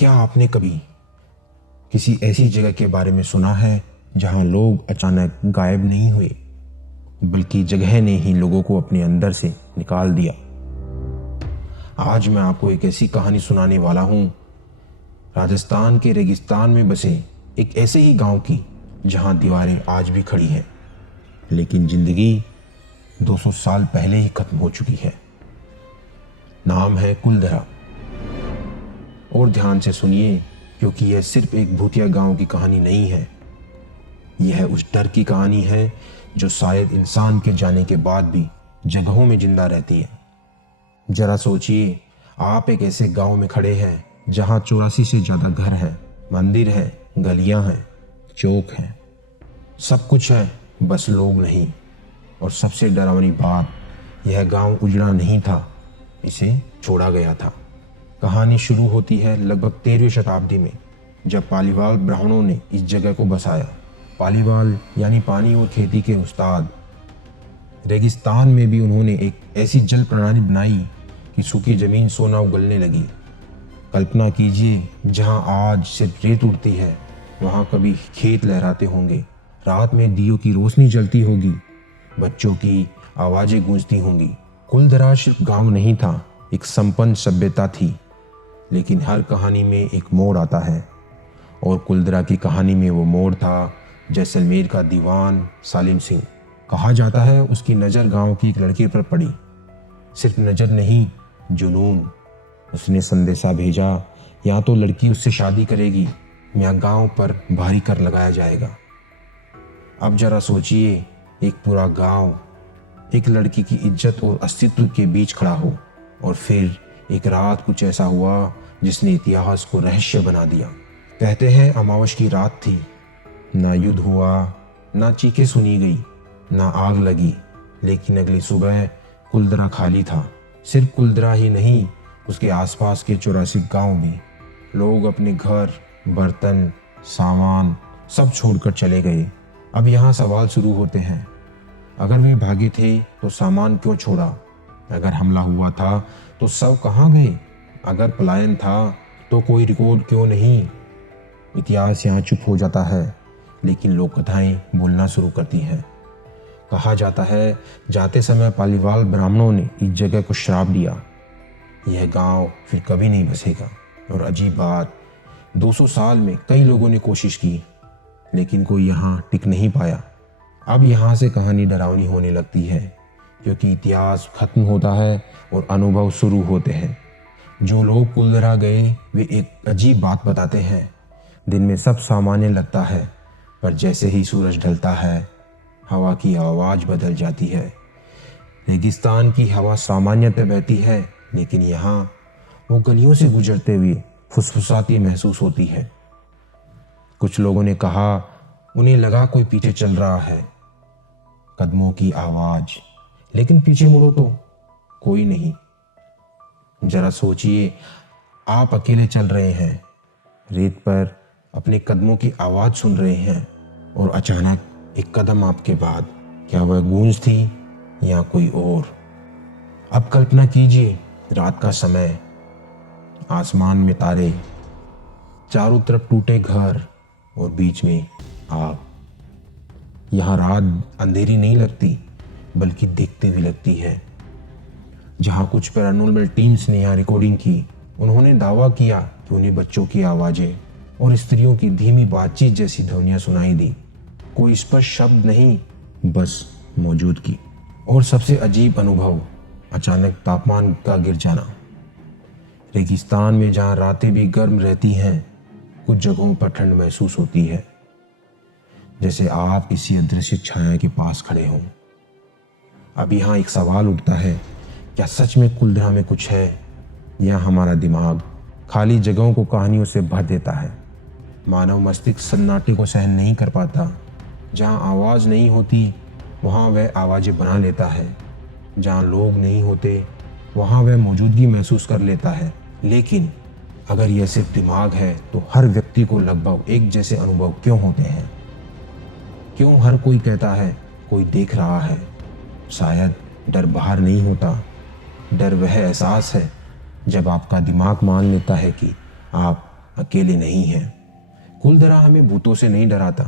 क्या आपने कभी किसी ऐसी जगह के बारे में सुना है जहां लोग अचानक गायब नहीं हुए, बल्कि जगह ने ही लोगों को अपने अंदर से निकाल दिया? आज मैं आपको एक ऐसी कहानी सुनाने वाला हूं, राजस्थान के रेगिस्तान में बसे एक ऐसे ही गांव की जहां दीवारें आज भी खड़ी हैं, लेकिन जिंदगी 200 साल पहले ही खत्म हो चुकी है। नाम है कुलधरा। और ध्यान से सुनिए, क्योंकि यह सिर्फ एक भूतिया गांव की कहानी नहीं है। यह उस डर की कहानी है जो शायद इंसान के जाने के बाद भी जगहों में जिंदा रहती है। जरा सोचिए, आप एक ऐसे गांव में खड़े हैं जहां 84 से ज्यादा घर हैं, मंदिर हैं, गलियां हैं, चौक हैं, सब कुछ है, बस लोग नहीं। और सबसे डरावनी बात, यह गांव उजड़ा नहीं था, इसे छोड़ा गया था। कहानी शुरू होती है लगभग 13वीं शताब्दी में, जब पालीवाल ब्राह्मणों ने इस जगह को बसाया। पालीवाल यानी पानी और खेती के उस्ताद। रेगिस्तान में भी उन्होंने एक ऐसी जल प्रणाली बनाई कि सूखी जमीन सोना उगलने लगी। कल्पना कीजिए, जहां आज सिर्फ रेत उड़ती है, वहां कभी खेत लहराते होंगे, रात में दियों की रोशनी जलती होगी, बच्चों की आवाजें गूंजती होंगी। कुलधरा सिर्फ गांव नहीं था, एक संपन्न सभ्यता थी। लेकिन हर कहानी में एक मोड़ आता है, और कुलधरा की कहानी में वो मोड़ था जैसलमेर का दीवान सालिम सिंह। कहा जाता है उसकी नज़र गांव की एक लड़की पर पड़ी। सिर्फ नज़र नहीं, जुनून। उसने संदेशा भेजा, या तो लड़की उससे शादी करेगी या गांव पर भारी कर लगाया जाएगा। अब जरा सोचिए, एक पूरा गांव एक लड़की की इज्जत और अस्तित्व के बीच खड़ा हो, और फिर एक रात कुछ ऐसा हुआ जिसने इतिहास को रहस्य बना दिया। कहते हैं अमावस की रात थी, ना युद्ध हुआ, ना चीखें सुनी गई, ना आग लगी। लेकिन अगली सुबह कुलधरा खाली था। सिर्फ कुलधरा ही नहीं, उसके आसपास के 84 गांव भी। लोग अपने घर, बर्तन, सामान सब छोड़कर चले गए। अब यहाँ सवाल शुरू होते हैं, अगर वे भागे थे तो सामान क्यों छोड़ा? अगर हमला हुआ था तो सब कहाँ गए? अगर पलायन था तो कोई रिकॉर्ड क्यों नहीं? इतिहास यहाँ चुप हो जाता है, लेकिन लोक कथाएं बोलना शुरू करती हैं। कहा जाता है जाते समय पालीवाल ब्राह्मणों ने इस जगह को श्राप दिया, यह गांव फिर कभी नहीं बसेगा। और अजीब बात, 200 साल में कई लोगों ने कोशिश की, लेकिन कोई यहाँ टिक नहीं पाया। अब यहाँ से कहानी डरावनी होने लगती है, क्योंकि इतिहास खत्म होता है और अनुभव शुरू होते हैं। जो लोग कुलधरा गए वे एक अजीब बात बताते हैं, दिन में सब सामान्य लगता है, पर जैसे ही सूरज ढलता है हवा की आवाज़ बदल जाती है। रेगिस्तान की हवा सामान्यतः बहती है, लेकिन यहाँ वो गलियों से गुजरते हुए फुसफुसाती महसूस होती है। कुछ लोगों ने कहा उन्हें लगा कोई पीछे चल रहा है, कदमों की आवाज़, लेकिन पीछे मुड़ो तो कोई नहीं। जरा सोचिए, आप अकेले चल रहे हैं, रेत पर अपने कदमों की आवाज़ सुन रहे हैं, और अचानक एक कदम आपके बाद, क्या वह गूंज थी या कोई और? अब कल्पना कीजिए, रात का समय, आसमान में तारे, चारों तरफ टूटे घर और बीच में आग। यहाँ रात अंधेरी नहीं लगती, बल्कि देखते हुए लगती है। जहाँ कुछ पैरानॉर्मल टीम्स ने यहाँ रिकॉर्डिंग की, उन्होंने दावा किया कि उन्हें बच्चों की आवाज़ें और स्त्रियों की धीमी बातचीत जैसी ध्वनियाँ सुनाई दी। कोई स्पष्ट शब्द नहीं, बस मौजूदगी। और सबसे अजीब अनुभव, अचानक तापमान का गिर जाना। रेगिस्तान में जहाँ रातें भी गर्म रहती हैं, कुछ जगहों पर ठंड महसूस होती है, जैसे आप किसी अदृश्य छाया के पास खड़े हों। अब यहाँ एक सवाल उठता है, क्या सच में कुलधरा में कुछ है, या हमारा दिमाग खाली जगहों को कहानियों से भर देता है? मानव मस्तिष्क सन्नाटे को सहन नहीं कर पाता। जहाँ आवाज़ नहीं होती वहाँ वह आवाज़ें बना लेता है, जहाँ लोग नहीं होते वहाँ वह मौजूदगी महसूस कर लेता है। लेकिन अगर यह सिर्फ दिमाग है, तो हर व्यक्ति को लगभग एक जैसे अनुभव क्यों होते हैं? क्यों हर कोई कहता है कोई देख रहा है? शायद डर बाहर नहीं होता, डर वह एहसास है जब आपका दिमाग मान लेता है कि आप अकेले नहीं हैं। कुलधरा हमें भूतों से नहीं डराता,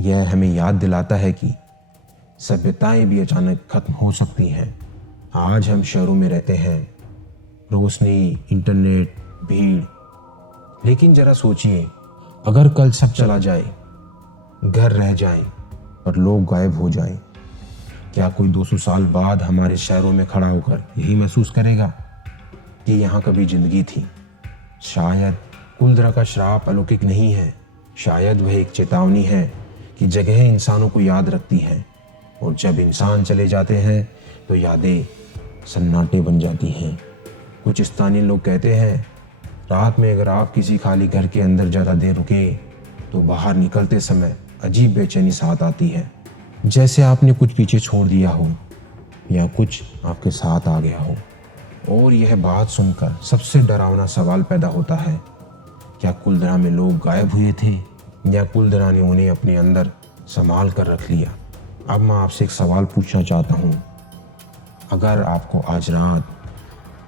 यह हमें याद दिलाता है कि सभ्यताएं भी अचानक खत्म हो सकती हैं। आज हम शहरों में रहते हैं, रोशनी, इंटरनेट, भीड़, लेकिन जरा सोचिए, अगर कल सब चला जाए, घर रह जाए और लोग गायब हो जाएं, क्या कोई 200 साल बाद हमारे शहरों में खड़ा होकर यही महसूस करेगा कि यहाँ कभी जिंदगी थी? शायद कुलधरा का श्राप अलौकिक नहीं है, शायद वह एक चेतावनी है कि जगह इंसानों को याद रखती हैं, और जब इंसान चले जाते हैं तो यादें सन्नाटे बन जाती हैं। कुछ स्थानीय लोग कहते हैं, रात में अगर आप किसी खाली घर के अंदर ज़्यादा देर रुके तो बाहर निकलते समय अजीब बेचैनी साथ आती है, जैसे आपने कुछ पीछे छोड़ दिया हो या कुछ आपके साथ आ गया हो। और यह बात सुनकर सबसे डरावना सवाल पैदा होता है, क्या कुलधरा में लोग गायब हुए थे या कुलधरा ने उन्हें अपने अंदर संभाल कर रख लिया? अब मैं आपसे एक सवाल पूछना चाहता हूँ, अगर आपको आज रात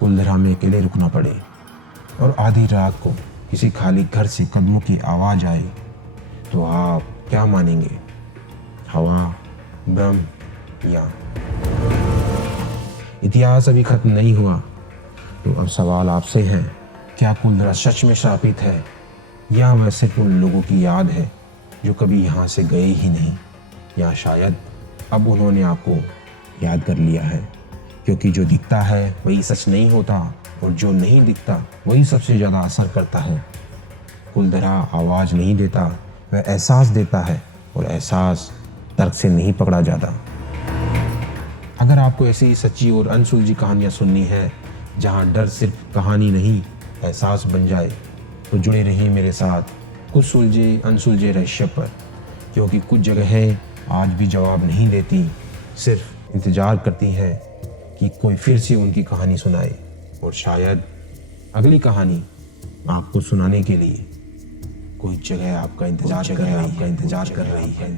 कुलधरा में अकेले रुकना पड़े और आधी रात को किसी खाली घर से कदमों की आवाज़ आए, तो आप क्या मानेंगे, हवा, ब्रह्म या? इतिहास अभी खत्म नहीं हुआ, तो अब सवाल आपसे है, क्या कुलधरा सच में श्रापित है या वह सिर्फ उन लोगों की याद है जो कभी यहाँ से गए ही नहीं? या शायद अब उन्होंने आपको याद कर लिया है, क्योंकि जो दिखता है वही सच नहीं होता और जो नहीं दिखता वही सबसे ज़्यादा असर करता है। कुलधरा आवाज़ नहीं देता, वह एहसास देता है, और एहसास तर्क से नहीं पकड़ा जाता। अगर आपको ऐसी सच्ची और अनसुलझी कहानियाँ सुननी है जहाँ डर सिर्फ कहानी नहीं एहसास बन जाए, तो जुड़े रहिए मेरे साथ कुछ सुलझे अनसुलझे रहस्य पर, क्योंकि कुछ जगहें आज भी जवाब नहीं देती, सिर्फ इंतज़ार करती हैं कि कोई फिर से उनकी कहानी सुनाए। और शायद अगली कहानी आपको सुनाने के लिए कोई जगह आपका इंतजार कर रही है।